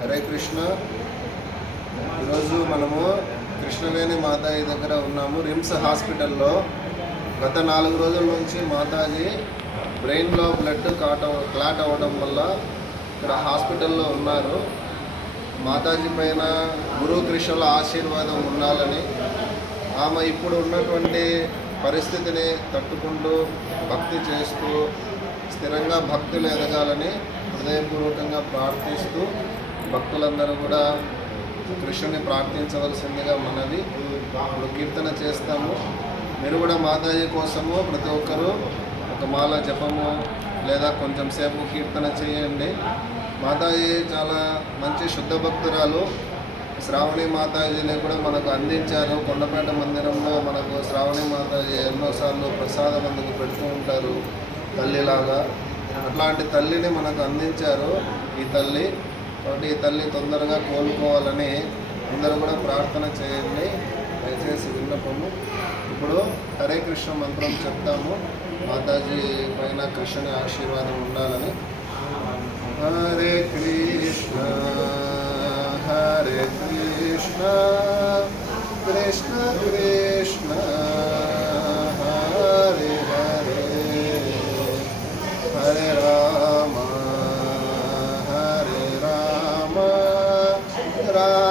హరే కృష్ణ. ఈరోజు మనము కృష్ణవేణి మాతాజీ దగ్గర ఉన్నాము, రిమ్స్ హాస్పిటల్లో. గత 4 రోజుల నుంచి మాతాజీ బ్రెయిన్లో బ్లడ్ క్లాట్ అవ్వడం వల్ల ఇక్కడ హాస్పిటల్లో ఉన్నారు. మాతాజీ పైన గురు కృష్ణుల ఆశీర్వాదం ఉండాలని, ఆమె ఇప్పుడు ఉన్నటువంటి పరిస్థితిని తట్టుకుంటూ భక్తి చేస్తూ స్థిరంగా భక్తులు ఎదగాలని హృదయపూర్వకంగా ప్రార్థిస్తూ భక్తులందరూ కూడా కృష్ణుని ప్రార్థించవలసిందిగా మనవి. ఇప్పుడు కీర్తన చేస్తాము. మీరు కూడా మాతాజీ కోసము ప్రతి ఒక్కరూ ఒక మాల జపము లేదా కొంచెం సేపు కీర్తన చేయండి. మాతాజీ చాలా మంచి శుద్ధ భక్తురాలు. శ్రావణి మాతాజీని కూడా మనకు అందించారు. కొండపేట మందిరంలో మనకు శ్రావణి మాతాజీ ఎన్నోసార్లు ప్రసాదం అందుకు పెడుతూ ఉంటారు తల్లిలాగా. అట్లాంటి తల్లిని మనకు అందించారు ఈ తల్లి. కాబట్టి ఈ తల్లి తొందరగా కోలుకోవాలని అందరూ కూడా ప్రార్థన చేయండి. దయచేసి విన్నపము. ఇప్పుడు హరే కృష్ణ మంత్రం చెప్తాము. మాతాజీ పైన కృష్ణుని ఆశీర్వాదం ఉండాలని. హరే కృష్ణ హరే కృష్ణ కృష్ణ కృష్ణ హరే హరే హరే రామ హరే రామ రామ